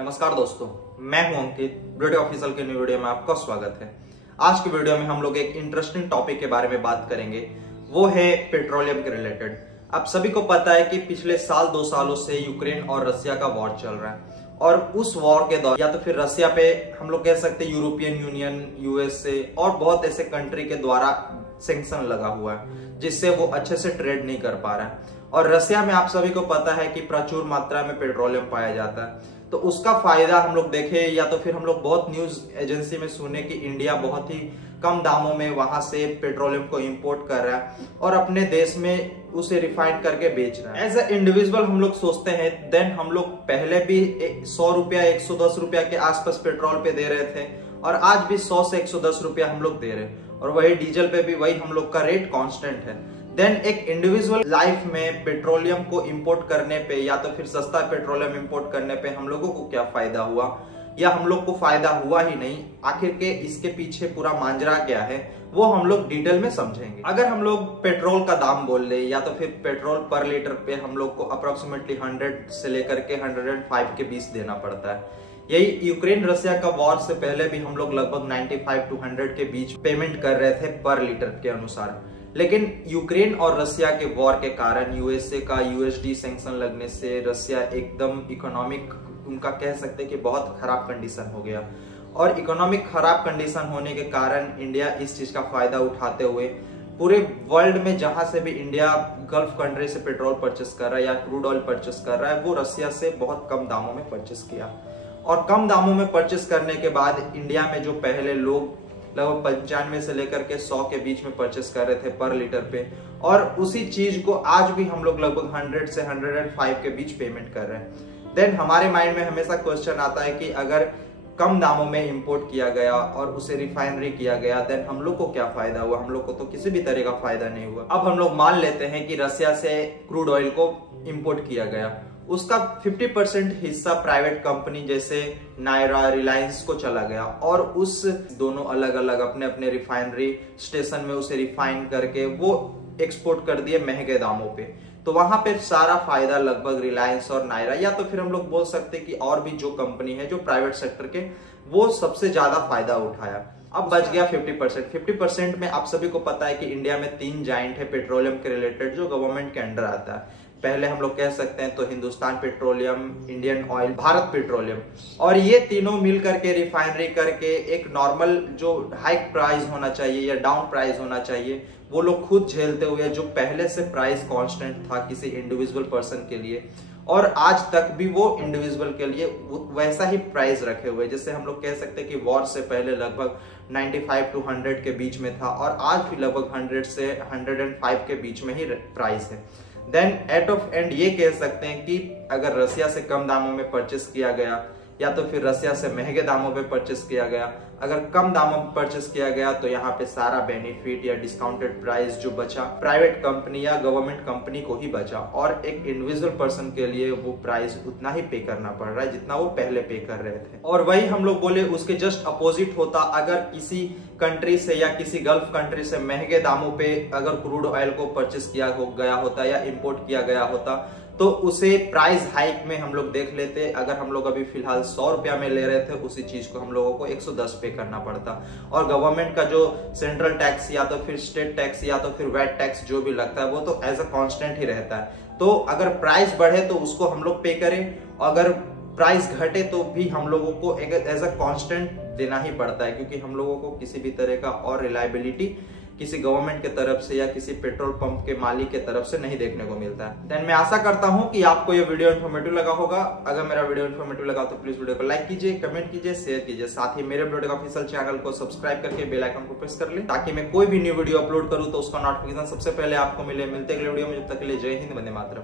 नमस्कार दोस्तों, मैं हूं अंकित। ब्रिड ऑफिशियल के न्यू वीडियो में आपका स्वागत है। आज की वीडियो में हम लोग एक इंटरेस्टिंग टॉपिक के बारे में बात करेंगे, वो है पेट्रोलियम के रिलेटेड। आप सभी को पता है कि पिछले साल 2 सालों से यूक्रेन और रसिया का वॉर चल रहा है और उस वॉर के दौरान या तो फिर रसिया पे हम लोग कह सकते हैं यूरोपियन यूनियन, यूएसए और बहुत ऐसे कंट्री के द्वारा सैंक्शन लगा हुआ है जिससे वो अच्छे से ट्रेड नहीं कर पा रहा है। और रसिया में आप सभी को पता है कि प्रचुर मात्रा में पेट्रोलियम पाया जाता है, तो उसका फायदा हम लोग देखे या तो फिर हम लोग बहुत न्यूज एजेंसी में सुने कि इंडिया बहुत ही कम दामों में वहां से पेट्रोलियम को इंपोर्ट कर रहा है और अपने देश में उसे रिफाइन करके बेच रहा है। एज ए इंडिविजुअल हम लोग सोचते हैं, देन हम लोग पहले भी 100 रुपया 110 रुपया के आसपास पेट्रोल पे दे रहे थे और आज भी 100 से 110 रुपया हम लोग दे रहे हैं और वही डीजल पे भी वही हम लोग का रेट कांस्टेंट है। देन एक इंडिविजुअल लाइफ में पेट्रोलियम को इंपोर्ट करने पे या तो फिर सस्ता पेट्रोलियम इंपोर्ट करने पे हम लोगों को क्या फायदा हुआ या हम लोग को फायदा हुआ ही नहीं, आखिर के इसके पीछे पूरा मांजरा क्या है वो हम लोग डिटेल में समझेंगे। अगर हम लोग पेट्रोल का दाम बोल ले या तो फिर पेट्रोल पर लीटर पे हम लोग को अप्रोक्सीमेटली 100 से लेकर के 105 के बीच देना पड़ता है। यही यूक्रेन रसिया का वॉर से पहले भी हम लोग लगभग 95 to 100 के बीच पेमेंट कर रहे थे पर लीटर के अनुसार। लेकिन यूक्रेन और रसिया के वॉर के कारण यूएसए का यूएसडी सैंक्शन लगने से रसिया एकदम इकोनॉमिक, उनका कह सकते हैं कि बहुत खराब कंडीशन हो गया और इकोनॉमिक खराब कंडीशन होने के कारण इंडिया इस चीज का फायदा उठाते हुए पूरे वर्ल्ड में जहां से भी इंडिया गल्फ कंट्री से पेट्रोल परचेस कर रहा है या क्रूड ऑयल परचेस कर रहा है वो रसिया से बहुत कम दामों में परचेस किया। और कम दामों में परचेस करने के बाद इंडिया में जो पहले लोग लगभग 95 से लेकर के 100 के बीच में परचेस कर रहे थे पर लीटर पे, और उसी चीज को आज भी हम लोग लगभग 100 से 105 के बीच पेमेंट कर रहे हैं। देन हमारे माइंड में हमेशा क्वेश्चन आता है कि अगर कम दामों में इंपोर्ट किया गया और उसे रिफाइनरी किया गया देन हम लोग को क्या फायदा हुआ? हम लोग को तो किसी भी तरह का फायदा नहीं हुआ। अब हम लोग मान लेते हैं कि रसिया से क्रूड ऑयल को इंपोर्ट किया गया, उसका 50% हिस्सा प्राइवेट कंपनी जैसे नायरा, रिलायंस को चला गया और उस दोनों अलग अलग अपने अपने रिफाइनरी स्टेशन में उसे रिफाइन करके वो एक्सपोर्ट कर दिए महंगे दामों पे। तो वहां पे सारा फायदा लगभग रिलायंस और नायरा या तो फिर हम लोग बोल सकते कि और भी जो कंपनी है जो प्राइवेट सेक्टर के, वो सबसे ज्यादा फायदा उठाया। अब बच गया 50%। 50% में आप सभी को पता है कि इंडिया में 3 जाइंट है पेट्रोलियम के रिलेटेड जो गवर्नमेंट के अंडर आता है। पहले हम लोग कह सकते हैं तो Hindustan petroleum, Indian oil, Bharat petroleum, और ये तीनों मिल करके रिफाइनरी करके एक नॉर्मल जो हाइक प्राइस होना चाहिए या डाउन प्राइस होना चाहिए वो लोग खुद झेलते हुए जो पहले से प्राइस कांस्टेंट था किसी इंडिविजुअल पर्सन के लिए और आज तक भी वो इंडिविजुअल के लिए वैसा ही प्राइस रखे हुए, जैसे हम लोग कह सकते हैं कि वॉर से पहले लगभग 95 to 100 के बीच में था और आज भी लगभग 100 से 105 के बीच में ही प्राइस है। देन एट ऑफ एंड ये कह सकते हैं कि अगर रसिया से कम दामों में परचेस किया गया या तो फिर रसिया से महंगे दामों पे परचेस किया गया, अगर कम दामों में परचेस किया गया तो यहाँ पे सारा बेनिफिट या डिस्काउंटेड प्राइस जो बचा प्राइवेट कंपनी या गवर्नमेंट कंपनी को ही बचा और एक इंडिविजुअल पर्सन के लिए वो प्राइस उतना ही पे करना पड़ रहा है जितना वो पहले पे कर रहे थे। और वही हम लोग बोले उसके जस्ट अपोजिट होता, अगर किसी कंट्री से या किसी गल्फ कंट्री से महंगे दामों पे अगर क्रूड ऑयल को परचेस किया गया होता या इंपोर्ट किया गया होता तो उसे प्राइस हाइक में हम लोग देख लेते। अगर हम लोग अभी फिलहाल 100 रुपया में ले रहे थे उसी चीज को हम लोगों को 110 पे करना पड़ता और गवर्नमेंट का जो सेंट्रल टैक्स या तो फिर स्टेट टैक्स या तो फिर वैट टैक्स जो भी लगता है वो तो एज अ कांस्टेंट ही रहता है। तो अगर प्राइस बढ़े तो उसको हम लोग पे करें, अगर प्राइस घटे तो भी हम लोगों को एज अ कांस्टेंट देना ही पड़ता है क्योंकि हम लोगों को किसी भी तरह का और रिलायबिलिटी किसी गवर्नमेंट के तरफ से या किसी पेट्रोल पंप के मालिक के तरफ से नहीं देखने को मिलता है। देन मैं आशा करता हूं कि आपको ये वीडियो इन्फॉर्मेटिव लगा होगा। अगर मेरा वीडियो इन्फॉर्मेटिव लगा तो प्लीज वीडियो को लाइक कीजिए, कमेंट कीजिए, शेयर कीजिए, साथ ही मेरे ब्रिड ऑफिशियल चैनल को सब्सक्राइब करके बेल आइकन को प्रेस कर ले ताकि मैं कोई भी न्यू वीडियो अपलोड करूं तो उसका नोटिफिकेशन सबसे पहले आपको मिले। मिलते अगले वीडियो में, जब तक के लिए जय हिंद, वंदे मातरम।